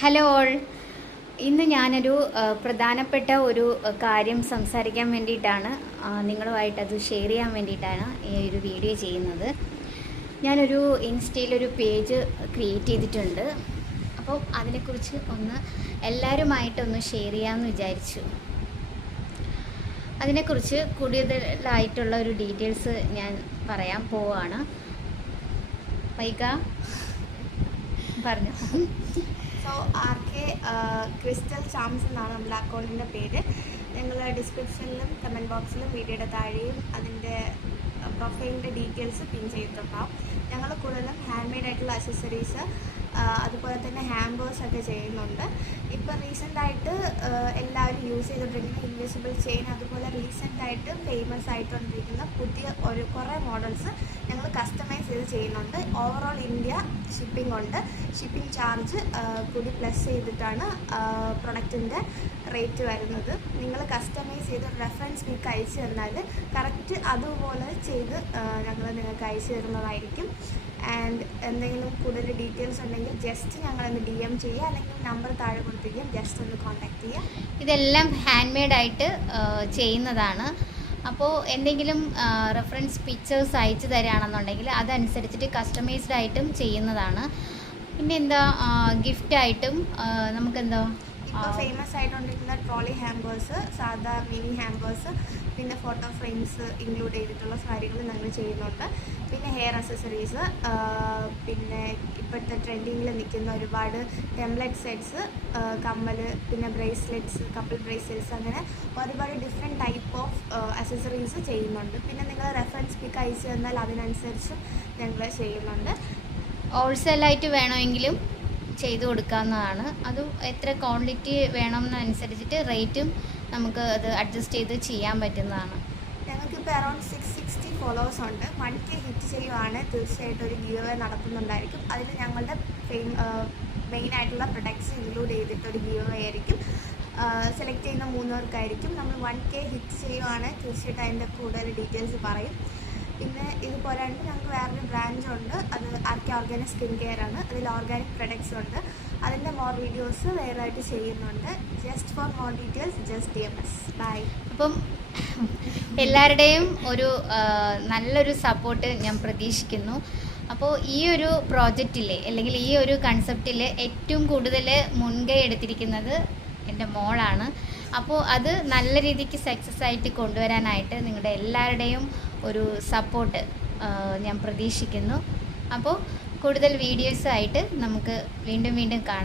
Hello all. ഇന്ന് ഞാനൊരു പ്രധാനപ്പെട്ട ഒരു കാര്യം സംസാരിക്കാൻ വേണ്ടിയിട്ടാണ്, നിങ്ങളുമായിട്ടത് ഷെയർ ചെയ്യാൻ വേണ്ടിയിട്ടാണ് ഈ ഒരു വീഡിയോ ചെയ്യുന്നത്. ഞാനൊരു ഇൻസ്റ്റയിലൊരു പേജ് ക്രിയേറ്റ് ചെയ്തിട്ടുണ്ട്. അപ്പോൾ അതിനെക്കുറിച്ച് എല്ലാവരുമായിട്ടൊന്ന് ഷെയർ ചെയ്യാമെന്ന് വിചാരിച്ചു. അതിനെക്കുറിച്ച് കൂടുതലായിട്ടുള്ള ഒരു ഡീറ്റെയിൽസ് ഞാൻ പറയാൻ പോവാണ്. വൈക പറഞ്ഞു. സോ RK ക്രിസ്റ്റൽ ചാംസ് എന്നാണ് നമ്മുടെ അക്കൗണ്ടിൻ്റെ പേര്. ഞങ്ങൾ ഡിസ്ക്രിപ്ഷനിലും കമൻറ്റ് ബോക്സിലും വീഡിയോയുടെ താഴെയും അതിൻ്റെ പ്രൊഫൈലിൻ്റെ ഡീറ്റെയിൽസ് പിൻ ചെയ്തിട്ടുണ്ടാവും. ഞങ്ങൾ കൂടുതലും ഹാൻഡ് മെയ്ഡ് ആയിട്ടുള്ള അക്സസറീസ്, അതുപോലെ തന്നെ ഹാമ്പേഴ്സ് ഒക്കെ ചെയ്യുന്നുണ്ട്. ഇപ്പോൾ റീസെൻ്റായിട്ട് എല്ലാവരും യൂസ് ചെയ്തുകൊണ്ടിരിക്കുന്ന ഇൻവിസിബിൾ ചെയിൻ, അതുപോലെ റീസെൻ്റായിട്ട് ഫേമസ് ആയിട്ടുകൊണ്ടിരിക്കുന്ന പുതിയ കുറേ മോഡൽസ് ഞങ്ങൾ കസ്റ്റമൈസ് ചെയ്ത് ചെയ്യുന്നുണ്ട്. ഓവറോൾ ഇന്ത്യ ഷിപ്പിംഗ് ഉണ്ട്. ഷിപ്പിംഗ് ചാർജ് കൂടി പ്ലസ് ചെയ്തിട്ടാണ് പ്രൊഡക്റ്റിൻ്റെ റേറ്റ് വരുന്നത്. നിങ്ങൾ കസ്റ്റമൈസ് ചെയ്ത് റെഫറൻസ് പിക്ക് അയച്ചു തന്നാൽ കറക്റ്റ് അതുപോലെ ചെയ്ത് ഞങ്ങൾ നിങ്ങൾക്ക് അയച്ചു തരുന്നതായിരിക്കും. ആൻഡ് എന്തെങ്കിലും കൂടുതൽ ഡീറ്റെയിൽസ് ഉണ്ടെങ്കിൽ ജസ്റ്റ് ഞങ്ങളൊന്ന് DM ചെയ്യുക, അല്ലെങ്കിൽ നമ്പർ താഴെ കൊടുത്തിരിക്കും, ജസ്റ്റ് ഒന്ന് കോൺടാക്ട് ചെയ്യുക. ഇതെല്ലാം ഹാൻഡ് മെയ്ഡായിട്ട് ചെയ്യുന്നതാണ്. അപ്പോൾ എന്തെങ്കിലും റെഫറൻസ് പിക്ചേഴ്സ് അയച്ചു തരികയാണെന്നുണ്ടെങ്കിൽ അതനുസരിച്ചിട്ട് കസ്റ്റമൈസ്ഡ് ആയിട്ടും ചെയ്യുന്നതാണ്. പിന്നെ എന്താ, ഗിഫ്റ്റായിട്ടും നമുക്കെന്താ ഇപ്പോൾ ഫേമസ് ആയിട്ടുകൊണ്ടിരിക്കുന്ന ട്രോളി ഹാമ്പേഴ്സ്, സാധാ മിനി ഹാമ്പേഴ്സ്, പിന്നെ ഫോട്ടോ ഫ്രെയിംസ് ഇൻക്ലൂഡ് ചെയ്തിട്ടുള്ള കാര്യങ്ങൾ ഞങ്ങൾ ചെയ്യുന്നുണ്ട്. പിന്നെ ഹെയർ അക്സസറീസ്, പിന്നെ ഇപ്പോഴത്തെ ട്രെൻഡിങ്ങിൽ നിൽക്കുന്ന ഒരുപാട് ടെംപ്ലേറ്റ് സെറ്റ്സ്, കമ്മൽ, പിന്നെ ബ്രേസ്ലെറ്റ്സ്, കപ്പിൾ ബ്രേസ്ലെറ്റ്സ്, അങ്ങനെ ഒരുപാട് ഡിഫറെൻറ്റ് ടൈപ്പ് ഓഫ് അക്സസറീസ് ചെയ്യുന്നുണ്ട്. പിന്നെ നിങ്ങൾ റെഫറൻസ് പിക്ക് അയച്ചു തന്നാൽ അതിനനുസരിച്ചും ഞങ്ങൾ ചെയ്യുന്നുണ്ട്. ഹോൾസെയിലായിട്ട് വേണമെങ്കിലും ചെയ്തു കൊടുക്കാവുന്നതാണ്. അത് എത്ര ക്വാണ്ടിറ്റി വേണമെന്നനുസരിച്ചിട്ട് റേറ്റും നമുക്ക് അത് അഡ്ജസ്റ്റ് ചെയ്ത് ചെയ്യാൻ പറ്റുന്നതാണ്. ഞങ്ങൾക്കിപ്പോൾ അറൗണ്ട് 660 ഫോളോവേഴ്സ് ഉണ്ട്. 1K ഹിറ്റ് ചെയ്യുവാണ് തീർച്ചയായിട്ടും ഒരു ഗിവ് അവേ നടത്തുന്നുണ്ടായിരിക്കും. അതിൽ ഞങ്ങളുടെ മെയിനായിട്ടുള്ള പ്രൊഡക്ട്സ് ഇൻക്ലൂഡ് ചെയ്തിട്ടൊരു ഗിവ് അവേ ആയിരിക്കും. സെലക്ട് ചെയ്യുന്ന 3 പേർക്കായിരിക്കും. നമ്മൾ 1K ഹിറ്റ് ചെയ്യുവാണ് തീർച്ചയായിട്ടും അതിൻ്റെ കൂടുതൽ ഡീറ്റെയിൽസ് പറയും. പിന്നെ ഇത് പോരാണ്ട് ഞങ്ങൾക്ക് വേറൊരു ബ്രാഞ്ചുണ്ട്, അത് RK ഓർഗാനിക് സ്കിൻ കെയർ ആണ്. അതിൽ ഓർഗാനിക് പ്രൊഡക്ട്സ് ഉണ്ട്. അതിൻ്റെ മോർ വീഡിയോസ് വേറെ ആയിട്ട് ചെയ്യുന്നുണ്ട്. Just for more details just DM us. Bye. അപ്പം എല്ലാവരുടെയും ഒരു നല്ലൊരു സപ്പോർട്ട് ഞാൻ പ്രതീക്ഷിക്കുന്നു. അപ്പോൾ ഈ ഒരു പ്രോജക്റ്റിൽ അല്ലെങ്കിൽ ഈ ഒരു കൺസെപ്റ്റിൽ ഏറ്റവും കൂടുതൽ മുൻകൈ എടുത്തിരിക്കുന്നത് എൻ്റെ മോളാണ്. അപ്പോൾ അത് നല്ല രീതിക്ക് സക്സസ് ആയിട്ട് കൊണ്ടുവരാനായിട്ട് നിങ്ങളുടെ എല്ലാവരുടെയും ഒരു സപ്പോർട്ട് ഞാൻ പ്രതീക്ഷിക്കുന്നു. അപ്പോൾ കൂടുതൽ വീഡിയോസായിട്ട് നമുക്ക് വീണ്ടും കാണാം.